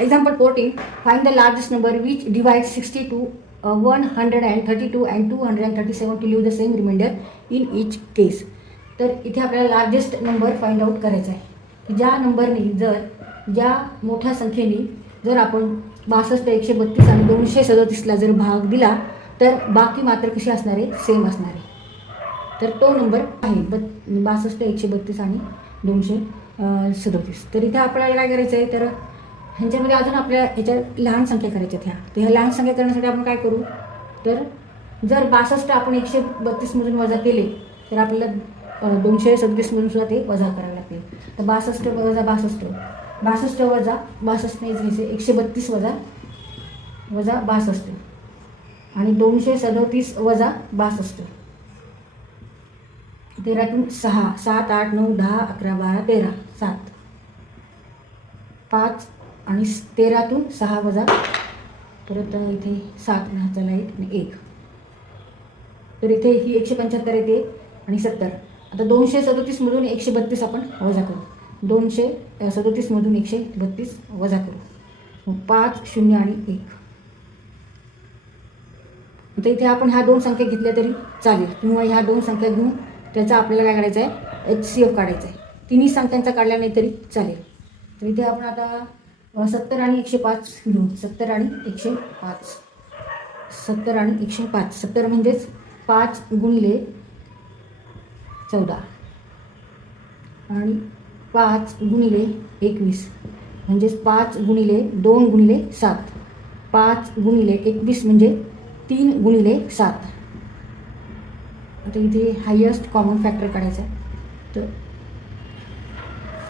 Example 14. Find the largest number which divides 62, uh, 132 and 237 to leave the same remainder in each case. तर इथे आपल्याला largest number find out करायचा आहे. ज्या नंबरने जर ज्या मोठ्या संख्येने जर आपण बासष्ट एकशे बत्तीस आणि दोनशे सदतीसला जर भाग दिला तर बाकी मात्र कशी असणारे सेम असणारे तर तो नंबर आहे. बत बासष्ट एकशे बत्तीस आणि दोनशे सदतीस. तर इथे आपल्याला काय करायचं आहे? तर ह्यांच्यामध्ये अजून आपल्या ह्याच्या लहान संख्या करायच्यात ह्या. तर ह्या लहान संख्या करण्यासाठी आपण काय करू? तर जर बासष्ट आपण एकशे बत्तीसमधून वजा केले तर आपल्याला दोनशे सदतीसमधून सुद्धा ते वजा करावे लागतील. तर बासष्ट वजा बासष्ट. बासष्ट वजा बासष्ट नाही घ्यायचे एकशे बत्तीस वजा वजा बासष्ट. आणि दोनशे सदोतीस वजा बासष्ट. तेरातून सहा सात आठ नऊ दहा अकरा बारा तेरा सात. पाच आणि तेरातून सहा वजा परत इथे सात चला एक आणि एक. तर इथे ही एकशे पंच्याहत्तर येते आणि सत्तर. आता दोनशे सदोतीसमधून एकशे बत्तीस आपण वजा करू. दोनशे सदोतीसमधून एकशे बत्तीस वजा करू. पाच शून्य आणि एक. आता इथे आपण ह्या दोन संख्या घेतल्या तरी चालेल. किंवा ह्या दोन संख्या घेऊन त्याचा आपल्याला काय करायचं आहे एच सी एफ काढायचं आहे तिन्ही संख्यांचा काढल्या नाही तरी चालेल. तर इथे आपण आता सत्तर आणि एकशे पाच घेऊ सत्तर आणि एकशे पाच. सत्तर आणि एकशे पाच. सत्तर म्हणजेच पाच गुणिले चौदा. आणि पाच गुणिले एकवीस. म्हणजेच पाच गुणिले दोन गुणिले सात. पाच गुणिले एकवीस म्हणजे तीन गुणिले सात. आता इथे हायेस्ट कॉमन फॅक्टर काढायचा आहे. तर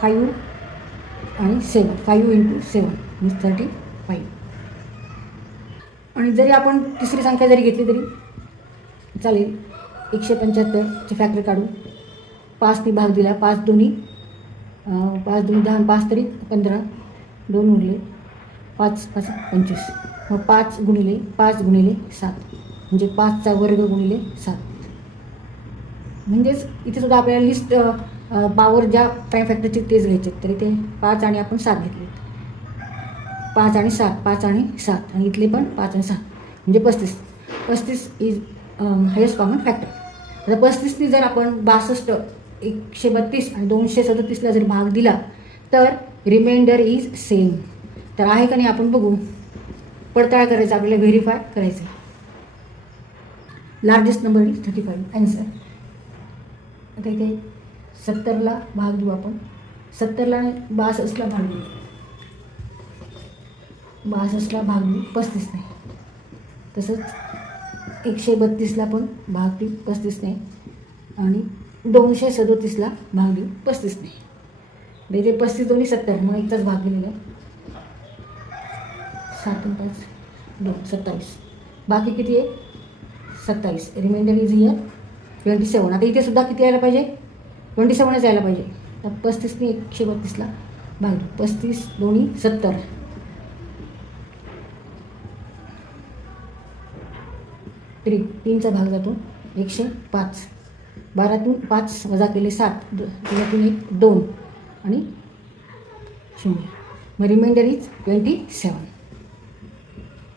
फाईव्ह आणि seven five into seven means thirty five आणि जरी आपण तिसरी संख्या जरी घेतली तरी चालेल. एकशे पंच्याहत्तरची फॅक्टर काढू. पाचनी भाग दिला पाच दोन्ही पाच दोन्ही दहा पाच तरी पंधरा दोन उरले. पाच पाच पंचवीस. मग पाच गुणिले पाच गुणिले सात. म्हणजे पाचचा वर्ग गुणिले सात. म्हणजेच इथे सुद्धा आपल्याला लिस्ट पावर ज्या प्राईम फॅक्टरचे तेच घ्यायचे तरी ते पाच आणि आपण सात घेतले पाच आणि सात पाच आणि सात. आणि इथले पण पाच आणि सात. म्हणजे पस्तीस. पस्तीस इज हायेस्ट कॉमन फॅक्टर आता पस्तीसनी जर आपण बासष्ट एकशे बत्तीस आणि दोनशे सदतीसला जर भाग दिला तर रिमाइंडर इज सेम तर आहे का नाही आपण बघू. पडताळ करायचं आपल्याला व्हेरीफाय करायचं largest number is thirty five answer आता इथे सत्तरला भाग देऊ आपण. सत्तरला बासष्टला भाग देऊ. बासष्टला भाग देऊ पस्तीस नाही. तसंच एकशे बत्तीसला पण भाग देऊ पस्तीस नाही. आणि दोनशे सदोतीसला भाग देऊ पस्तीस नाही. तर पस्तीस दोन्ही सत्तर मग एकदाच भाग दिलेला आहे. सात पाच दोन सत्तावीस. बाकी किती आहे? सत्तावीस. Remainder is here twenty seven आता इथे सुद्धा किती यायला पाहिजे? ट्वेंटी सेवनच यायला पाहिजे. तर पस्तीसने एकशे बत्तीसला भाग देऊ. पस्तीस दोन्ही सत्तर. त्री तीनचा भाग जातो. एकशे पाच. बारातून पाच वजा केले सात. दो- एक दोन. आणि शून्य. मग रिमाइंडर इज ट्वेंटी सेवन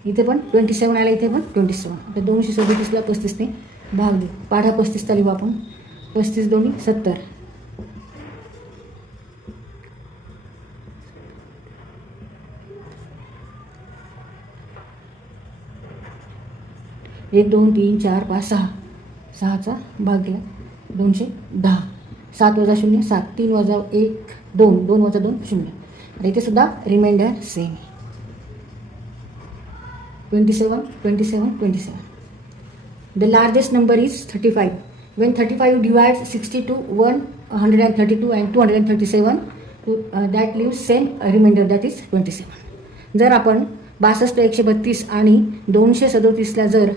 इथे पण ट्वेंटी सेवन आला इथे पण ट्वेंटी सेवन आता दोनशे सदतीसला पस्तीसने भाग देऊ. पाढा पस्तीस चालू आपण. पस्तीस दोन्ही सत्तर. एक दोन तीन चार पाच सहा. सहाचा भाग घ्या दोनशे दहा. सात वजा शून्य सात. तीन वजा एक दोन. दोन वजा दोन शून्य. आणि इथे सुद्धा remainder same twenty seven twenty seven twenty seven the largest number is thirty five when 35 divides 60 to 132 and 237 to, uh, that leaves same remainder that is 27 जर आपण बासष्ट एकशे बत्तीस आणि दोनशे सदोतीसला जर